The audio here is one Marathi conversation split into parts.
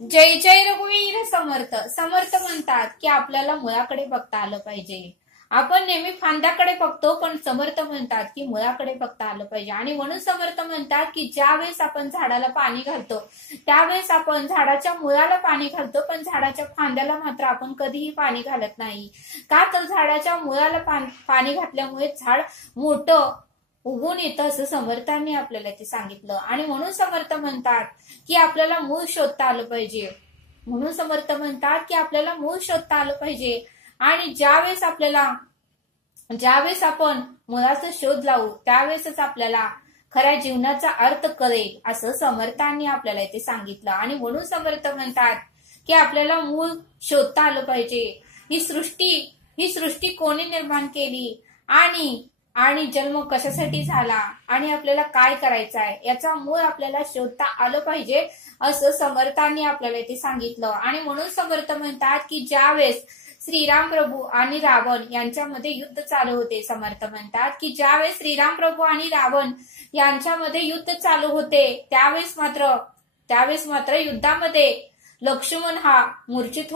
जय जय रघुवीर समर्थ. समर्थ म्हणतात की आपल्याला मुळाकडे बघता आलं पाहिजे. आपण नेहमी फांद्याकडे बघतो, पण समर्थ म्हणतात की मुळाकडे बघता आलं पाहिजे. आणि म्हणून समर्थ म्हणतात की ज्या वेळेस आपण झाडाला पाणी घालतो त्यावेळेस आपण झाडाच्या मुळाला पाणी घालतो, पण झाडाच्या फांद्याला मात्र आपण कधीही पाणी घालत नाही. का तर झाडाच्या मुळाला पाणी घातल्यामुळे झाड मोठं उगून येतं असं समर्थांनी आपल्याला ते सांगितलं. आणि म्हणून समर्थ म्हणतात की आपल्याला मूळ शोधता आलं पाहिजे. म्हणून समर्थ म्हणतात की आपल्याला मूळ शोधता आलं पाहिजे. आणि ज्यावेळेस आपण मुळाचा शोध लावू त्यावेळेसच आपल्याला खऱ्या जीवनाचा अर्थ कळेल असं समर्थांनी आपल्याला इथे सांगितलं. आणि म्हणून समर्थ म्हणतात की आपल्याला मूळ शोधता आलं पाहिजे. ही सृष्टी कोणी निर्माण केली आणि जन्म कशासाठी झाला आणि आपल्याला काय करायचं आहे याचा मूळ आपल्याला शोधता आलं पाहिजे असं समर्थांनी आपल्याला इथे सांगितलं. आणि म्हणून समर्थ म्हणतात की ज्यावेळेस श्रीराम प्रभू आणि रावण यांच्यामध्ये युद्ध चालू होते, समर्थ म्हणतात की ज्यावेळेस श्रीराम प्रभू आणि रावण यांच्यामध्ये युद्ध चालू होते त्यावेळेस मात्र युद्धामध्ये लक्ष्मण हा मूर्छित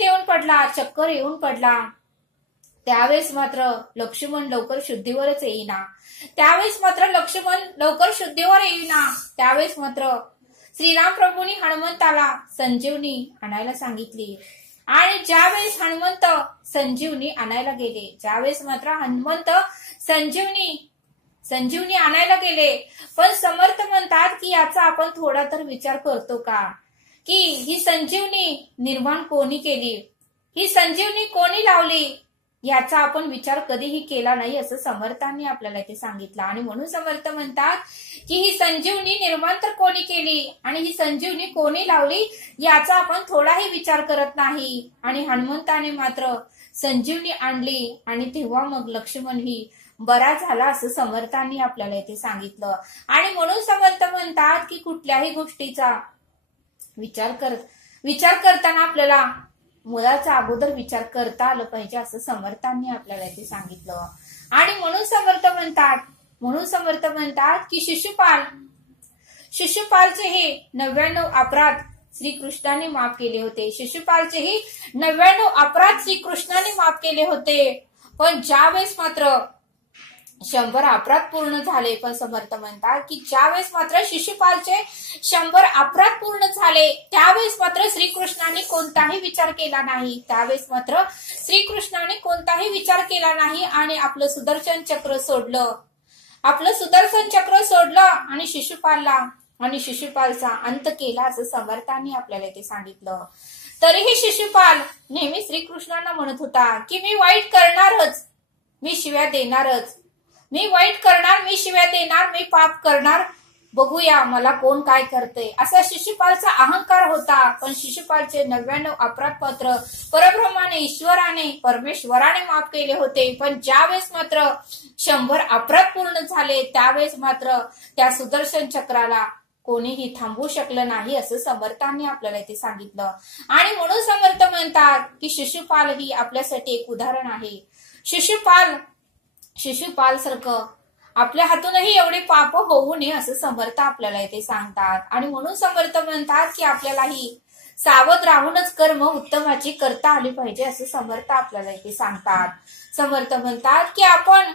येऊन पडला, चक्कर येऊन पडला. त्यावेळेस मात्र लक्ष्मण लवकर शुद्धीवर येईना. त्यावेळेस मात्र श्रीराम प्रभूंनी हनुमंताला संजीवनी आणायला सांगितली. आणि ज्यावेळेस हनुमंत संजीवनी आणायला गेले, ज्यावेळेस मात्र हनुमंत संजीवनी आणायला गेले, पण समर्थ म्हणतात की याचा आपण थोडा तर विचार करतो का, की ही संजीवनी निर्माण कोणी केली, ही संजीवनी कोणी लावली याचा आपण विचार कधीही केला नाही असं समर्थांनी आपल्याला इथे सांगितलं. आणि म्हणून समर्थ म्हणतात की ही संजीवनी निर्माण तर कोणी केली आणि ही संजीवनी कोणी लावली याचा आपण थोडाही विचार करत नाही. आणि हनुमंताने मात्र संजीवनी आणली आणि तेव्हा मग लक्ष्मण ही बरा झाला असं समर्थांनी आपल्याला इथे सांगितलं. आणि म्हणून समर्थ म्हणतात की कुठल्याही गोष्टीचा विचार करताना आपल्याला मुळाचा अगोदर विचार करता आलं पाहिजे असं समर्थांनी आपल्याला इथे सांगितलं. आणि म्हणून समर्थ म्हणतात की शिशुपालचे हे 99 अपराध श्रीकृष्णाने माफ केले होते. शिशुपालचे हे 99 अपराध श्रीकृष्णाने माफ केले होते, पण ज्यावेळेस मात्र 100 अपराध पूर्ण झाले, पण समर्थ म्हणतात की ज्यावेळेस मात्र शिशुपालचे 100 अपराध पूर्ण झाले त्यावेळेस मात्र श्रीकृष्णाने कोणताही विचार केला नाही. आणि आपलं सुदर्शन चक्र सोडलं आणि शिशुपालचा अंत केला असं समर्थांनी आपल्याला ते सांगितलं. तरीही शिशुपाल नेहमी श्रीकृष्णांना म्हणत होता की मी वाईट करणारच, मी शिव्या देणार, मी पाप करणार, बघूया मला कोण काय करते असा शिशुपालचा अहंकार होता. पण शिशुपालचे 99 अपराध पत्र परब्रह्माने परमेश्वराने माफ केले होते, पण ज्यावेळेस मात्र 100 अपराध पूर्ण झाले त्यावेळेस मात्र त्या सुदर्शन चक्राला कोणीही थांबवू शकलं नाही असं समर्थांनी आपल्याला इथे सांगितलं. आणि म्हणून समर्थ म्हणतात की शिशुपाल ही आपल्यासाठी एक उदाहरण आहे. शिशुपाल सारखं आपल्या हातूनही एवढे पाप होऊ नये असं समर्थ आपल्याला इथे सांगतात. आणि म्हणून समर्थ म्हणतात की आपल्यालाही सावध राहूनच कर्म उत्तमाची करता आली पाहिजे असं समर्थ आपल्याला इथे सांगतात. समर्थ म्हणतात की आपण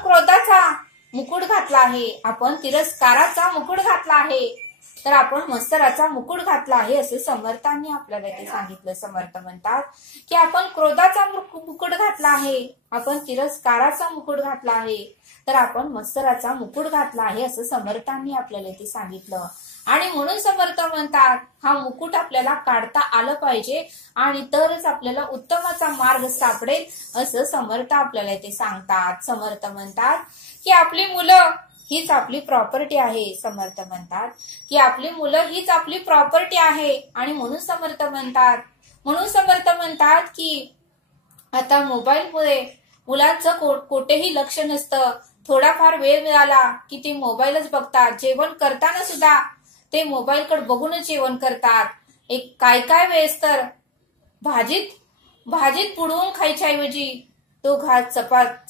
क्रोधाचा मुकुट घातला आहे, आपण तिरस्काराचा मुकुट घातला आहे, तर आपण मत्सराचा मुकुट घातला आहे असे समर्थांनी आपल्याला ते सांगितलं. समर्थ म्हणतात की आपण क्रोधाचा मुकुट घातला आहे, आपण तिरस्काराचा मुकुट घातला आहे, तर आपण मत्सराचा मुकुट घातला आहे असं समर्थांनी आपल्याला ते सांगितलं. आणि म्हणून समर्थ म्हणतात हा मुकुट आपल्याला काढता आलं पाहिजे आणि तरच आपल्याला उत्तमाचा मार्ग सापडेल असं समर्थ आपल्याला ते सांगतात. समर्थ म्हणतात की आपली मुलं हीच आपली प्रॉपर्टी आहे. समर्थ म्हणतात की आपली मुलं हीच आपली प्रॉपर्टी आहे. आणि म्हणून समर्थ म्हणतात की आता मोबाईलमुळे मुलांचं कोठेही लक्ष नसतं. थोडाफार वेळ मिळाला की ते मोबाईलच बघतात. जेवण करताना सुद्धा ते मोबाईलकडे बघूनच जेवण करतात. काय वेळेस तर भाजीत बुडवून खायच्या ऐवजी तो घास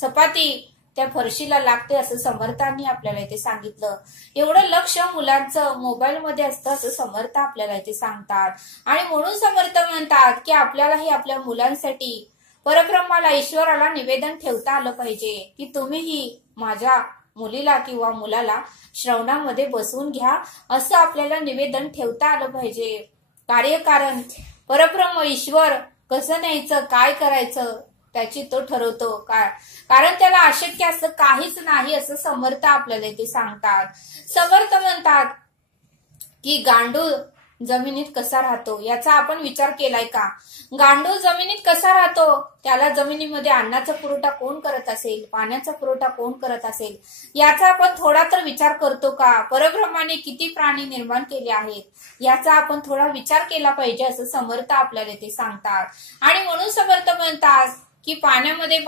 चपाती त्या फरशीला लागते असं समर्थांनी आपल्याला इथे सांगितलं. एवढं लक्ष मुलांचं मोबाईलमध्ये असतं असं समर्थ आपल्याला इथे सांगतात. आणि म्हणून समर्थ म्हणतात की आपल्यालाही आपल्या मुलांसाठी परब्रह्माला ईश्वराला निवेदन ठेवता आलं पाहिजे की तुम्हीही माझ्या मुलीला किंवा मुलाला श्रवणामध्ये बसवून घ्या असं आपल्याला निवेदन ठेवता आलं पाहिजे. कार्यकारण परब्रह्म ईश्वर कसं न्यायचं काय करायचं त्याची तो ठरवतो काय, कारण त्याला अशक्य असं काहीच नाही असं समर्थ आपल्याला ते सांगतात. समर्थ म्हणतात की गांडूळ जमिनीत कसा राहतो याचा आपण विचार केलाय का? गांडूळ जमिनीत कसा राहतो, त्याला जमिनीमध्ये अन्नाचा पुरवठा कोण करत असेल, पाण्याचा पुरवठा कोण करत असेल याचा आपण थोडा तर विचार करतो का? परब्रह्माने किती प्राणी निर्माण केले आहेत याचा आपण थोडा विचार केला पाहिजे असं समर्थ आपल्याला ते सांगतात. आणि म्हणून समर्थ म्हणतात की पाण्यामध्ये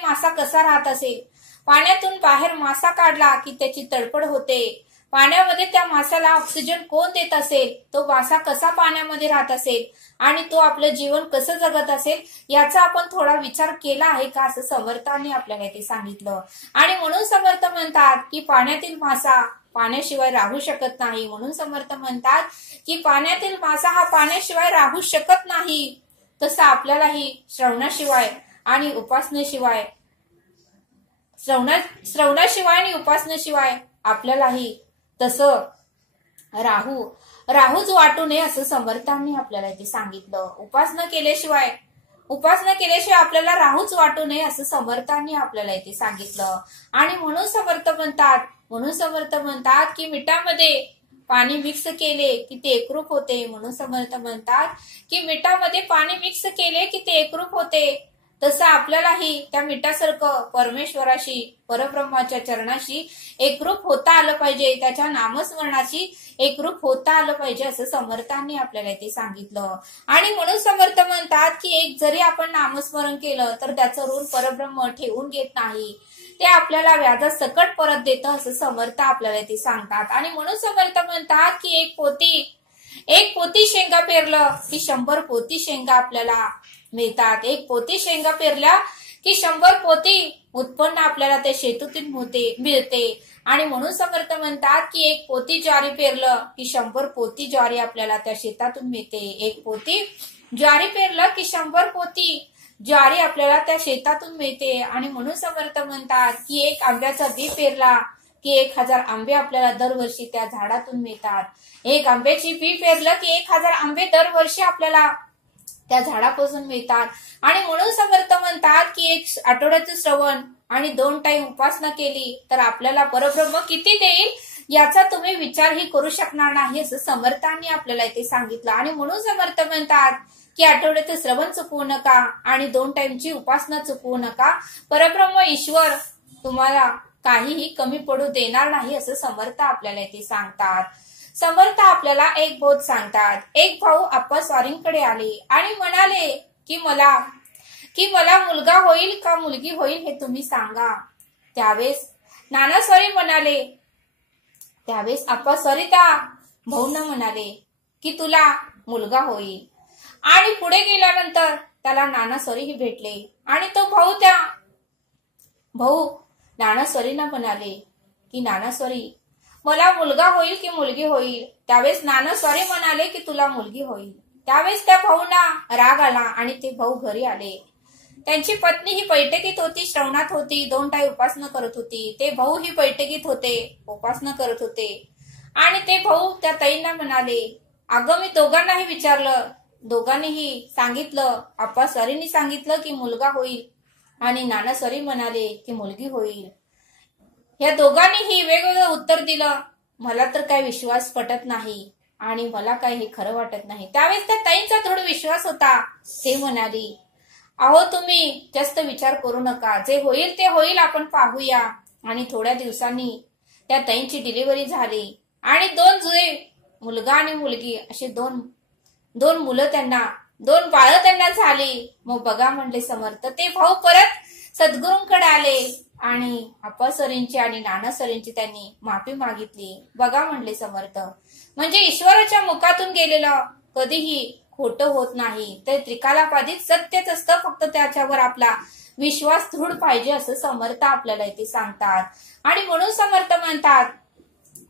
मासा कसा राहत असेल, पाण्यातून बाहेर मासा काढला की त्याची तडफड होते, पाण्यामध्ये त्या माशाला ऑक्सिजन कोण देत असेल, तो मासा कसा पाण्यामध्ये राहत असेल आणि तो आपलं जीवन कसं जगत असेल याचा आपण थोडा विचार केला आहे का असं समर्थांनी आपल्याला ते सांगितलं. आणि म्हणून समर्थ म्हणतात की पाण्यातील मासा पाण्याशिवाय राहू शकत नाही. म्हणून समर्थ म्हणतात की पाण्यातील मासा हा पाण्याशिवाय राहू शकत नाही, तसं आपल्यालाही श्रवणाशिवाय आणि उपासनेशिवाय आणि उपासनेशिवाय आपल्यालाही तसं राहूच वाटू नये असं समर्थांनी आपल्याला इथे सांगितलं. उपासना केल्याशिवाय आपल्याला राहूच वाटू नये असं समर्थांनी आपल्याला इथे सांगितलं. आणि म्हणून समर्थ म्हणतात की मिठामध्ये पाणी मिक्स केले की ते एकरूप होते. म्हणून समर्थ म्हणतात की मिठामध्ये पाणी मिक्स केले की ते एकरूप होते, तसं आपल्यालाही त्या मिठासारखं परमेश्वराशी परब्रह्माच्या चरणाशी एकरूप होता आलं पाहिजे, त्याच्या नामस्मरणाशी एकरूप होता आलं पाहिजे असं समर्थांनी आपल्याला इथे सांगितलं. आणि म्हणून समर्थ म्हणतात की एक जरी आपण नामस्मरण केलं तर त्याचं ऋण परब्रह्म ठेवून घेत नाही, ते आपल्याला व्याजा सकट परत देतं असं समर्थ आपल्याला इथे सांगतात. आणि म्हणून समर्थ म्हणतात की एक पोती शेंगा पेरलं की 100 पोती शेंगा आपल्याला मिळतात. एक पोती शेंगा पेरल्या की 100 पोती उत्पन्न आपल्याला त्या शेतातून मिळते. आणि म्हणून समर्थ म्हणतात की एक पोती ज्वारी पेरलं की 100 पोती ज्वारी आपल्याला त्या शेतातून मिळते. एक पोती ज्वारी पेरलं की 100 पोती ज्वारी आपल्याला त्या शेतातून मिळते. आणि म्हणून समर्थ म्हणतात की एक आंब्याचा बी पेरला की 1000 आंबे आपल्याला दरवर्षी त्या झाडातून मिळतात. एक आंब्याची बी पेरलं की 1000 आंबे दरवर्षी आपल्याला त्या झाडापासून मिळतात. आणि म्हणून समर्थ म्हणतात की एक आठवड्याचं श्रवण आणि 2 टाइम उपासना केली तर आपल्याला परब्रह्म किती देईल याचा तुम्ही विचारही करू शकणार नाही असं समर्थांनी आपल्याला इथे सांगितलं. आणि म्हणून समर्थ म्हणतात की आठवड्याचं श्रवण चुकवू नका आणि 2 टाइमची उपासना चुकवू नका, परब्रह्म ईश्वर तुम्हाला काहीही कमी पडू देणार नाही असं समर्थ आपल्याला इथे सांगतात. समर्थ आपल्याला एक बोध सांगतात. एक भाऊ आप्पा स्वारींकडे आले आणि म्हणाले की मला मुलगा होईल का मुलगी होईल हे तुम्ही सांगा. त्यावेळेस नाना स्वारी म्हणाले, त्यावेळेस आप्पा स्वारी त्या भाऊंना म्हणाले की तुला मुलगा होईल. आणि पुढे गेल्यानंतर त्याला नाना स्वारीही भेटले आणि तो भाऊ नाना स्वारींना म्हणाले की नाना स्वारी मला मुलगा होईल की मुलगी होईल. त्यावेळेस नाना स्वारी म्हणाले की तुला मुलगी होईल. त्यावेळेस त्या भाऊंना राग आला आणि ते भाऊ घरी आले. त्यांची पत्नी ही बैठकीत होती, श्रवणात होती, 2 टाइम उपासना करत होती. ते भाऊ ही बैठकीत होते, उपासना करत होते. आणि ते भाऊ त्या ताईंना म्हणाले, अगं मी दोघांनाही विचारलं, दोघांनीही सांगितलं, आप्पा स्वारींनी सांगितलं की मुलगा होईल आणि नाना स्वारी म्हणाले की मुलगी होईल. या दोघांनीही वेगवेगळं उत्तर दिलं. मला तर काही विश्वास पटत नाही आणि मला काही हे खरं वाटत नाही. त्यावेळेस त्या ताईंचा दृढ विश्वास होता. ते म्हणाली, अहो तुम्ही जास्त विचार करू नका, जे होईल ते होईल, आपण पाहूया. आणि थोड्या दिवसांनी त्या ताईंची डिलिव्हरी झाली आणि 2 जुळे मुलगा आणि मुलगी असे दोन मुलं त्यांना 2 बाळं त्यांना झाली. मग बघा म्हणले समर्थ, ते भाऊ परत सद्गुरूंकडे आले आणि आप्पा स्वारींची आणि नाना स्वारींची त्यांनी माफी मागितली. बघा म्हणले समर्थ, म्हणजे ईश्वराच्या मुखातून गेलेलं कधीही खोटं होत नाही, ते त्रिकालाबाधित सत्यच असतं, फक्त त्याच्यावर आपला विश्वास दृढ पाहिजे असं समर्थ आपल्याला इथे सांगतात. आणि म्हणून समर्थ म्हणतात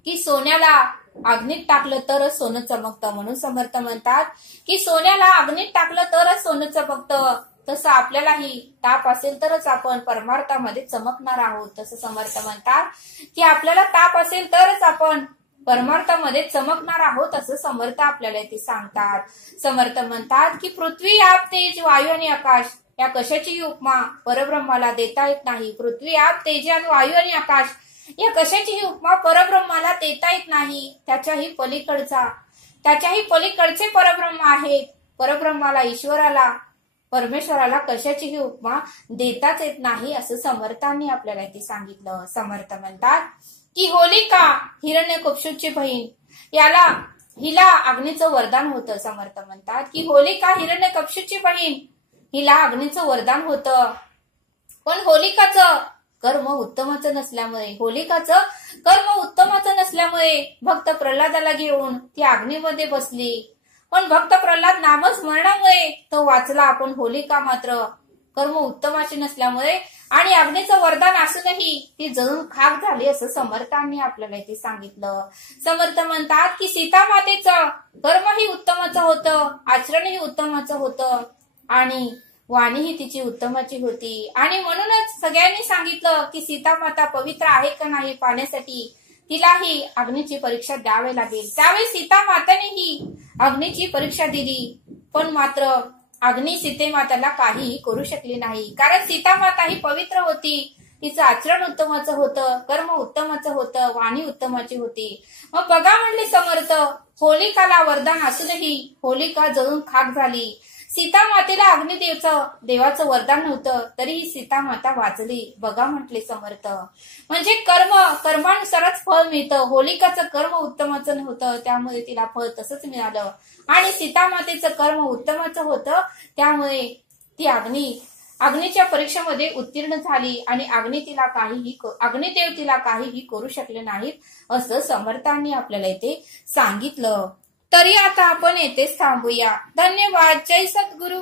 की सोन्याला अग्नीत टाकलं तरच सोनं चमकतं. म्हणून समर्थ म्हणतात की सोन्याला अग्नीत टाकलं तरच सोनं चमकतं. तसं आपल्यालाही ताप असेल तरच आपण परमार्थामध्ये चमकणार आहोत. तसं समर्थ म्हणतात की आपल्याला ताप असेल तरच आपण परमार्थामध्ये चमकणार आहोत असं समर्थ आपल्याला इथे सांगतात. समर्थ म्हणतात की पृथ्वी, आप, तेज, वायू आणि आकाश या कशाची उपमा परब्रह्माला देता येत नाही. पृथ्वी, आप, तेज आणि वायू आणि आकाश या कशाचीही उपमा परब्रह्माला देता येत नाही. त्याच्याही पलीकडचे परब्रह्म आहेत. परब्रह्माला, ईश्वराला, परमेश्वराला कशाचीही उपमा देताच येत नाही असं समर्थांनी आपल्याला इथे सांगितलं. समर्थ म्हणतात की होलिका, हिरण्यकश्यपूची बहीण, हिला अग्नीचं वरदान होतं. समर्थ म्हणतात की होलिका, हिरण्यकश्यपूची बहीण, हिला अग्नीचं वरदान होतं. पण होलिकाचं कर्म उत्तमाचं नसल्यामुळे भक्त प्रल्हादाला घेऊन ती अग्नीमध्ये बसली. पण भक्त प्रल्हाद नामस्मरणामुळे तो वाचला. पण होलिका मात्र कर्म उत्तमाचे नसल्यामुळे आणि अग्नीचं वरदान असूनही ती जळून खाक झाली असं समर्थांनी आपल्याला इथे सांगितलं. समर्थ म्हणतात की सीता मातेचं कर्मही उत्तमाचं होतं, आचरणही उत्तमाचं होतं आणि वाणीही तिची उत्तमाची होती. आणि म्हणूनच सगळ्यांनी सांगितलं की सीता माता पवित्र आहे का नाही पाहण्यासाठी तिलाही अग्नीची परीक्षा द्यावी लागेल. त्यावेळी सीता मातानेही अग्नीची परीक्षा दिली. पण मात्र अग्नी सीते माताला काहीही करू शकली नाही. कारण सीता माता ही पवित्र होती. तिचं आचरण उत्तमाचं होतं, कर्म उत्तमाचं होतं, वाणी उत्तमाची होती. मग बघा म्हणले समर्थ, होलिकाला वरदान असूनही होलिका जळून खाक झाली. सीता मातेला देवाचं वरदान नव्हतं तरीही सीता माता वाचली. बघा म्हटले समर्थ, म्हणजे कर्मानुसारच फळ मिळतं. होलिकाचं कर्म उत्तमाचं नव्हतं त्यामुळे तिला फळ तसंच मिळालं. आणि सीता मातेचं कर्म उत्तमाचं होतं त्यामुळे ती अग्नीच्या परीक्षेमध्ये उत्तीर्ण झाली आणि अग्निदेव तिला काहीही करू शकले नाहीत असं समर्थांनी आपल्याला इथे सांगितलं. तरी आता आपण येथेच थांबूया. धन्यवाद. जय सद्गुरु.